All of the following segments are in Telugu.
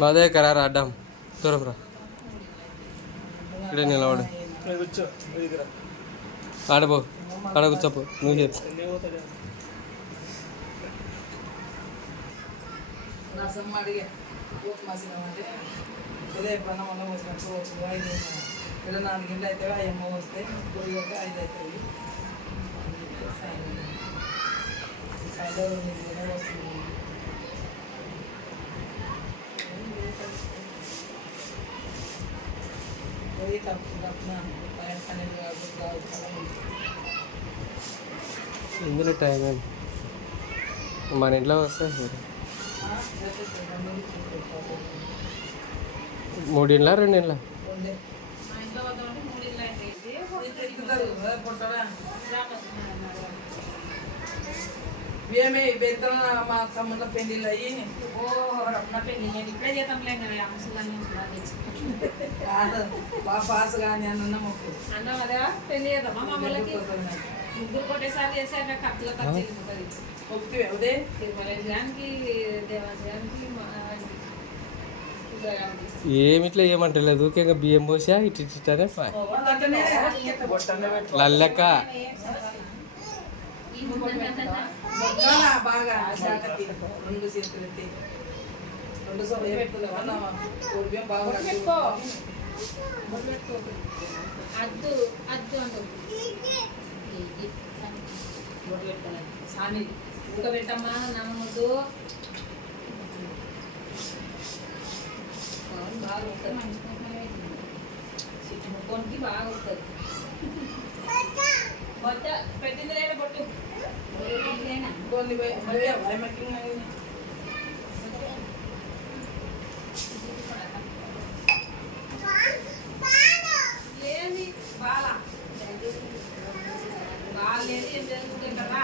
మాదే కరారు అడ్డం. దూరం రా. ఇక్కడే నిలబడు. దగ్గర ఆడబో ఆడ కూర్చోపో నువ్వు చెప్పు. ఉదయం పన్న వచ్చినట్టు వచ్చింది. ఐదు నాలుగు అయ్యమ్మ వస్తే ఐదు సాయంత్రం ఎనిమిది వస్తుంది పోయి తప్పు తప్పున పన్నెండు కాబట్టి ఇందులో టైం మన ఇంట్లో వస్తే సరే. మూడిండ్ల రెండిండ్ల? ఏమి బెత్తన మా తమ్ముళ్ళ పెళ్ళిళ్ళు అయ్యి కాదు బాగా పాస్ కానీ అన్న మొక్కు ముగ్గురు కొట్టేసారి చేశాక ఖర్చుల ఖర్చు వెళ్ళిపోతుంది మొక్కు అదే తిరుమలకి దేవాలయానికి ఏమి ఇట్లా ఏమంటలేదు ఊరికే బియ్యం పోసా ఇటు అట్లనే లల్లక మొక్కాలా బాగా రెండు చేతులు ఎత్తి రెండు బాగా పెట్టుకో. అద్దు అద్దు సామి ఉడకబెట్టమ్మా నమ్మద్దు బాగా ఉంటుంది చిట్టు ముక్కోనికి బాగా ఉంటుంది మొత్తం పెట్టింది కొన్ని భయమక్కింగ్ అయింది ఏంది? బాల? బాల లేదు ఏం జరుగుతుంది కదా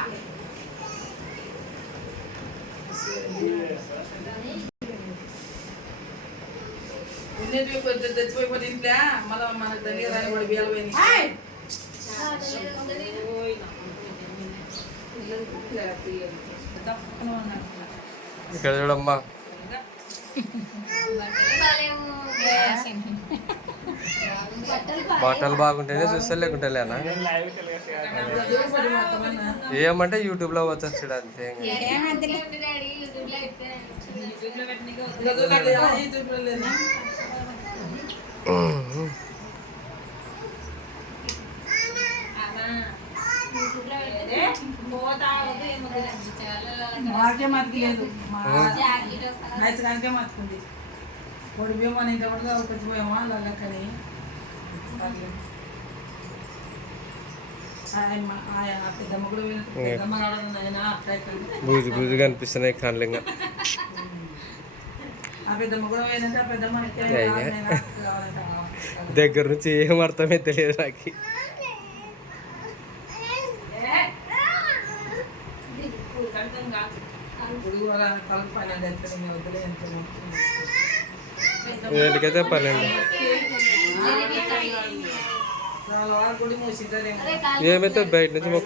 ఉన్నది కొంచెం తెచ్చిపోయి ఇంట్లో మళ్ళీ మన తండ్రి రాని కూడా బియ్యాలు పోయింది ఇక్కడ చూడమ్మా. బట్టలు బాగుంటేనే చూస్తే లేకుంటే లేనా ఏమంటే యూట్యూబ్లో వచ్చచ్చు అంతే మాకే మతిలేదు నైస్ కనుకే మతుకుంది పొడి బియ్యం అని ఇంత కూడా రావడం అట్లా బూజు బూజుగా అనిపిస్తున్నాయి. కావాలంట. దగ్గర నుంచి ఏం అర్థమే తెలియదు నాకు. eh ya? ya meter nanti mau